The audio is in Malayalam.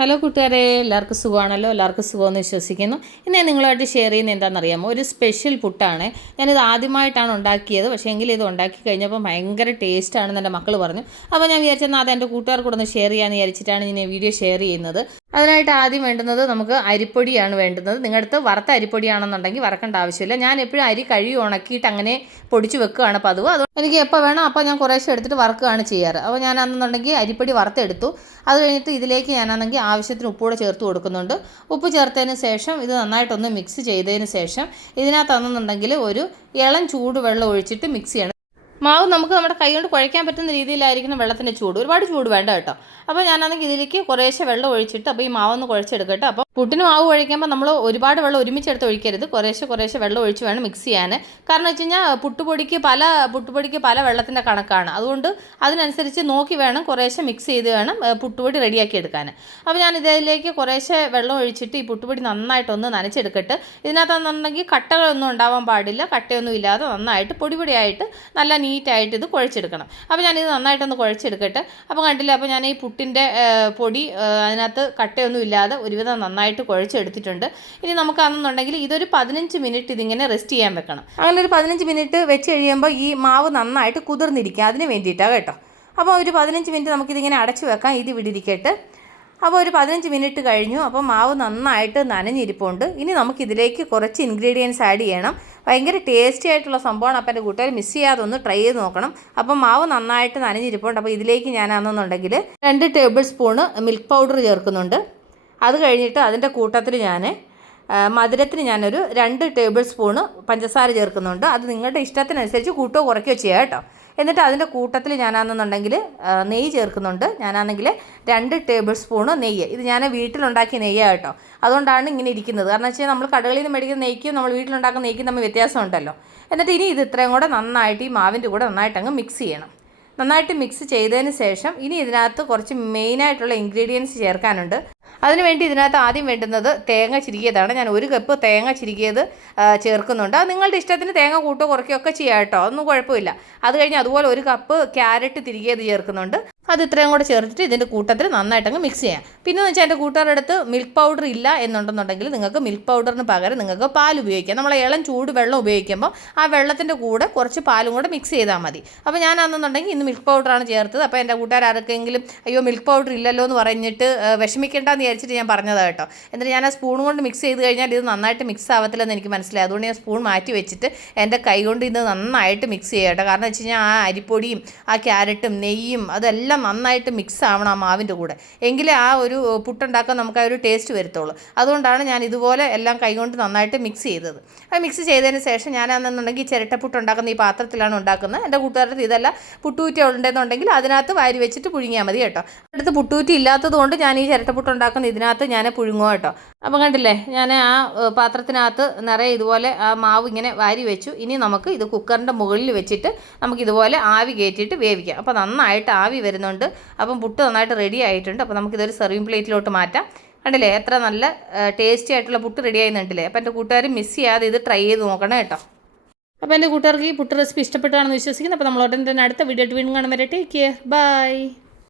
ഹലോ കൂട്ടുകാരെ എല്ലാവർക്കും സുഖമാണല്ലോ? എല്ലാവർക്കും സുഖമെന്ന് വിശ്വസിക്കുന്നു. ഇന്ന് ഞാൻ നിങ്ങളുമായിട്ട് ഷെയർ ചെയ്യുന്നത് എന്താണെന്നറിയാമോ? ഒരു സ്പെഷ്യൽ പുട്ടാണ്. ഞാനിത് ആദ്യമായിട്ടാണ് ഉണ്ടാക്കിയത്. പക്ഷേ എങ്കിൽ ഇത് ഉണ്ടാക്കി കഴിഞ്ഞപ്പോൾ ഭയങ്കര ടേസ്റ്റാണെന്ന് എന്റെ മക്കൾ പറഞ്ഞു. അപ്പോൾ ഞാൻ വിചാരിച്ചെന്നാൽ അത് എന്റെ കൂട്ടുകാർക്കൂടെ ഒന്ന് ഷെയർ ചെയ്യാമെന്ന് വിചാരിച്ചിട്ടാണ് ഞാൻ വീഡിയോ ഷെയർ ചെയ്യുന്നത്. അതിനായിട്ട് ആദ്യം വേണ്ടുന്നത് നമുക്ക് അരിപ്പൊടിയാണ് വേണ്ടുന്നത്. നിങ്ങളുടെ അടുത്ത് വറുത്ത അരിപ്പൊടിയാണെന്നുണ്ടെങ്കിൽ വറക്കേണ്ട ആവശ്യമില്ല. ഞാൻ എപ്പോഴും അരി കഴുകി ഉണക്കിയിട്ട് അങ്ങനെ പൊടിച്ച് വെക്കുകയാണ് പതിവ്. അത് എനിക്ക് എപ്പോൾ വേണം അപ്പോൾ ഞാൻ കുറേശ്ശെ എടുത്തിട്ട് വറുക്കുകയാണ് ചെയ്യാറ്. അപ്പോൾ ഞാൻ അന്നുണ്ടെങ്കിൽ അരിപ്പൊടി വറുത്തെടുത്തു. അത് കഴിഞ്ഞിട്ട് ഇതിലേക്ക് ഞാനാണെങ്കിൽ ആവശ്യത്തിന് ഉപ്പൂടെ ചേർത്ത് കൊടുക്കുന്നുണ്ട്. ഉപ്പ് ചേർത്തതിന് ശേഷം ഇത് നന്നായിട്ടൊന്ന് മിക്സ് ചെയ്തതിന് ശേഷം ഇതിനകത്ത് ഇതിനകത്താണെന്നുണ്ടെങ്കിൽ ഒരു ഇളം ചൂടുവെള്ളം ഒഴിച്ചിട്ട് മിക്സ് ചെയ്യണം. മാവ് നമുക്ക് നമ്മുടെ കൈ കൊണ്ട് കുഴയ്ക്കാൻ പറ്റുന്ന രീതിയിലായിരിക്കണം വെള്ളത്തിന്റെ ചൂട്. ഒരുപാട് ചൂട് വേണ്ട കേട്ടോ. അപ്പോൾ ഞാനാണെങ്കിൽ ഇതിലേക്ക് കുറേശ്ശെ വെള്ളം ഒഴിച്ചിട്ട് അപ്പോൾ ഈ മാവൊന്ന് കുഴച്ചെടുക്കട്ടെ. അപ്പോൾ പുട്ടിന് മാവ് ഒഴിക്കുമ്പോൾ നമ്മൾ ഒരുപാട് വെള്ളം ഒരുമിച്ചെടുത്ത് ഒഴിക്കരുത്. കുറേശ്ശെ കുറേശ്ശെ വെള്ളം ഒഴിച്ച് വേണം മിക്സ് ചെയ്യാൻ കാരണം വെച്ച് കഴിഞ്ഞാൽ പുട്ടുപൊടിക്ക് പല പുട്ടുപൊടിക്ക് പല വെള്ളത്തിന്റെ കണക്കാണ്. അതുകൊണ്ട് അതിനനുസരിച്ച് നോക്കി വേണം കുറേശ്ശെ മിക്സ് ചെയ്ത് വേണം പുട്ടുപൊടി റെഡിയാക്കി എടുക്കാൻ അപ്പോൾ ഞാൻ ഇതിലേക്ക് കുറേശ്ശെ വെള്ളം ഒഴിച്ചിട്ട് ഈ പുട്ടുപൊടി നന്നായിട്ടൊന്ന് നനച്ചെടുക്കട്ട്. ഇതിനകത്തെന്നുണ്ടെങ്കിൽ കട്ടകളൊന്നും ഉണ്ടാവാൻ പാടില്ല. കട്ടയൊന്നും ഇല്ലാതെ നന്നായിട്ട് പൊടിപൊടിയായിട്ട് നല്ല നീറ്റായിട്ട് ഇത് കുഴച്ചെടുക്കണം. അപ്പോൾ ഞാനിത് നന്നായിട്ടൊന്ന് കുഴച്ചെടുക്കട്ടെ. അപ്പോൾ കണ്ടില്ല അപ്പോൾ ഞാൻ ഈ പുട്ടിന്റെ പൊടി അതിനകത്ത് കട്ടയൊന്നും ഇല്ലാതെ ഒരുവിധം നന്നായിട്ട് കുഴച്ചെടുത്തിട്ടുണ്ട്. ഇനി നമുക്കാണെന്നുണ്ടെങ്കിൽ ഇതൊരു പതിനഞ്ച് മിനിറ്റ് ഇതിങ്ങനെ റെസ്റ്റ് ചെയ്യാൻ വെക്കണം. അങ്ങനെ ഒരു പതിനഞ്ച് മിനിറ്റ് വെച്ച് കഴിയുമ്പോൾ ഈ മാവ് നന്നായിട്ട് കുതിർന്നിരിക്കുക. അതിന് വേണ്ടിയിട്ടാണ് കേട്ടോ. അപ്പോൾ ഒരു പതിനഞ്ച് മിനിറ്റ് നമുക്കിതിങ്ങനെ അടച്ചു വെക്കാം. ഇത് ഇവിടെ ഇരിക്കട്ടെ അപ്പോൾ ഒരു പതിനഞ്ച് മിനിറ്റ് കഴിഞ്ഞു. അപ്പോൾ മാവ് നന്നായിട്ട് നനഞ്ഞിരിപ്പുണ്ട്. ഇനി നമുക്കിതിലേക്ക് കുറച്ച് ഇൻഗ്രീഡിയൻസ് ആഡ് ചെയ്യണം. ഭയങ്കര ടേസ്റ്റി ആയിട്ടുള്ള സംഭവമാണ്. അപ്പോൾ എന്റെ കൂട്ടുകാർ മിസ് ചെയ്യാതെ ഒന്ന് ട്രൈ ചെയ്ത് നോക്കണം. അപ്പോൾ മാവ് നന്നായിട്ട് നനഞ്ഞിരിപ്പുണ്ട്. അപ്പോൾ ഇതിലേക്ക് ഞാനാണെന്നുണ്ടെങ്കിൽ രണ്ട് ടേബിൾ സ്പൂണ് മിൽക്ക് പൗഡർ ചേർക്കുന്നുണ്ട്. അത് കഴിഞ്ഞിട്ട് അതിന്റെ കൂട്ടത്തിൽ ഞാൻ മധുരത്തിന് ഞാനൊരു രണ്ട് ടേബിൾ സ്പൂണ് പഞ്ചസാര ചേർക്കുന്നുണ്ട്. അത് നിങ്ങളുടെ ഇഷ്ടത്തിനനുസരിച്ച് കൂട്ടോ കുറയ്ക്കുകയോ ചെയ്യാം കേട്ടോ. എന്നിട്ട് അതിന്റെ കൂട്ടത്തിൽ ഞാനാണെന്നുണ്ടെങ്കിൽ നെയ്യ് ചേർക്കുന്നുണ്ട്. ഞാനാണെങ്കിൽ രണ്ട് ടേബിൾ സ്പൂണ് നെയ്യ്. ഇത് ഞാൻ വീട്ടിലുണ്ടാക്കിയ നെയ്യാണ് കേട്ടോ. അതുകൊണ്ടാണ് ഇങ്ങനെ ഇരിക്കുന്നത്. കാരണം വെച്ചാൽ നമ്മൾ കടകളിൽ നിന്ന് മേടിക്കുന്ന നെയ്ക്കും നമ്മൾ വീട്ടിലുണ്ടാക്കുന്ന നെയ്ക്കും തമ്മിൽ വ്യത്യാസമുണ്ടല്ലോ. എന്നിട്ട് ഇനി ഇത് ഇത്രയും കൂടെ നന്നായിട്ട് ഈ മാവിന്റെ കൂടെ നന്നായിട്ട് അങ്ങ് മിക്സ് ചെയ്യണം. നന്നായിട്ട് മിക്സ് ചെയ്തതിന് ശേഷം ഇനി ഇതിനകത്ത് കുറച്ച് മെയിനായിട്ടുള്ള ഇൻഗ്രീഡിയൻസ് ചേർക്കാനുണ്ട്. അതിനുവേണ്ടി ഇതിനകത്ത് ആദ്യം വേണ്ടുന്നത് തേങ്ങ ചിരികിയതാണ്. ഞാൻ ഒരു കപ്പ് തേങ്ങ ചിരികിയത് ചേർക്കുന്നുണ്ട്. അത് നിങ്ങളുടെ ഇഷ്ടത്തിന് തേങ്ങ കൂട്ടോ കുറയ്ക്കുകയൊക്കെ ചെയ്യാം കേട്ടോ. ഒന്നും കുഴപ്പമില്ല. അത് കഴിഞ്ഞ് അതുപോലെ ഒരു കപ്പ് ക്യാരറ്റ് തിരികിയത് ചേർക്കുന്നുണ്ട്. അത് ഇത്രയും കൂടെ ചേർത്തിട്ട് ഇതിന്റെ കൂട്ടത്തിൽ നന്നായിട്ടങ്ങ് മിക്സ് ചെയ്യാം. പിന്നെ എന്ന് വെച്ചാൽ എന്റെ കൂട്ടുകാരുടെ അടുത്ത് മിൽക്ക് പൗഡർ ഇല്ല എന്നുണ്ടെന്നുണ്ടെങ്കിൽ നിങ്ങൾക്ക് മിൽക്ക് പൗഡറിന് പകരം നിങ്ങൾക്ക് പാൽ ഉപയോഗിക്കാം. നമ്മൾ ഇളം ചൂട് വെള്ളം ഉപയോഗിക്കുമ്പോൾ ആ വെള്ളത്തിന്റെ കൂടെ കുറച്ച് പാലും കൂടെ മിക്സ് ചെയ്താൽ മതി. അപ്പോൾ ഞാൻ ഞാനാണെന്നുണ്ടെങ്കിൽ ഇന്ന് മിൽക്ക് പൗഡറാണ് ചേർത്തത്. അപ്പോൾ എന്റെ കൂട്ടുകാർ ആർക്കെങ്കിലും അയ്യോ മിൽക്ക് പൗഡർ ഇല്ലല്ലോ എന്ന് പറഞ്ഞിട്ട് വിഷമിക്കേണ്ടെന്ന് വിചാരിച്ചിട്ട് ഞാൻ പറഞ്ഞതാണ് കേട്ടോ. എന്നിട്ട് ഞാൻ ആ സ്പൂൺ കൊണ്ട് മിക്സ് ചെയ്ത് കഴിഞ്ഞാൽ ഇത് നന്നായിട്ട് മിക്സ് ആവത്തില്ലെന്ന് എനിക്ക് മനസ്സിലായി. അതുകൊണ്ട് ഞാൻ സ്പൂൺ മാറ്റി വെച്ചിട്ട് എന്റെ കൈ കൊണ്ട് ഇത് നന്നായിട്ട് മിക്സ് ചെയ്യാം കേട്ടോ. കാരണം വെച്ച് കഴിഞ്ഞാൽ ആ അരിപ്പൊടിയും ആ ക്യാരറ്റും നെയ്യും അതെല്ലാം നന്നായിട്ട് മിക്സ് ആവണം ആ മാവിന്റെ കൂടെ. എങ്കിലേ ആ ഒരു പുട്ടുണ്ടാക്കാൻ നമുക്ക് ആ ഒരു ടേസ്റ്റ് വരത്തുള്ളൂ. അതുകൊണ്ടാണ് ഞാൻ ഇതുപോലെ എല്ലാം കൈകൊണ്ട് നന്നായിട്ട് മിക്സ് ചെയ്തത്. അത് മിക്സ് ചെയ്തതിന് ശേഷം ഞാനാണെന്നുണ്ടെങ്കിൽ ചിരട്ടപ്പുട്ട് ഉണ്ടാക്കുന്ന ഈ പാത്രത്തിലാണ് ഉണ്ടാക്കുന്നത്. എന്റെ കൂട്ടുകാരുടെ ഇതല്ല പുട്ടൂറ്റി ഉണ്ടെന്നുണ്ടെങ്കിൽ അതിനകത്ത് വാരി വെച്ചിട്ട് പുഴുങ്ങിയാൽ മതി കേട്ടോ. അടുത്ത് പുട്ടൂറ്റി ഇല്ലാത്തതുകൊണ്ട് ഞാൻ ഈ ചിരട്ടപ്പുട്ട് ഉണ്ടാക്കുന്ന ഇതിനകത്ത് ഞാൻ പുഴുങ്ങുക കേട്ടോ. അപ്പം കണ്ടില്ലേ ഞാൻ ആ പാത്രത്തിനകത്ത് നിറയെ ഇതുപോലെ ആ മാവ് ഇങ്ങനെ വാരി വെച്ചു. ഇനി നമുക്ക് ഇത് കുക്കറിന്റെ മുകളിൽ വെച്ചിട്ട് നമുക്ക് ഇതുപോലെ ആവി കയറ്റിയിട്ട് വേവിക്കാം. അപ്പോൾ നന്നായിട്ട് ആവി വരുന്നുണ്ട് അപ്പം പുട്ട് നന്നായിട്ട് റെഡി ആയിട്ടുണ്ട്. അപ്പോൾ നമുക്കിതൊരു സെർവിങ് പ്ലേറ്റിലോട്ട് മാറ്റാം. കണ്ടില്ലേ? എത്ര നല്ല ടേസ്റ്റി ആയിട്ടുള്ള പുട്ട് റെഡി ആയിരുന്നുണ്ടല്ലേ അപ്പോൾ എന്റെ കൂട്ടുകാർ മിസ് ചെയ്യാതെ ഇത് ട്രൈ ചെയ്ത് നോക്കണം കേട്ടോ. അപ്പോൾ എന്റെ കൂട്ടുകാർക്ക് ഈ പുട്ട് റെസിപ്പി ഇഷ്ടപ്പെട്ടാണെന്ന് വിശ്വസിക്കുന്നു. അപ്പോൾ നമ്മളോടൻ തന്നെ അടുത്ത വീഡിയോ വീണ്ടും കാണും വരെ ടേക്ക് കെയർ ബൈ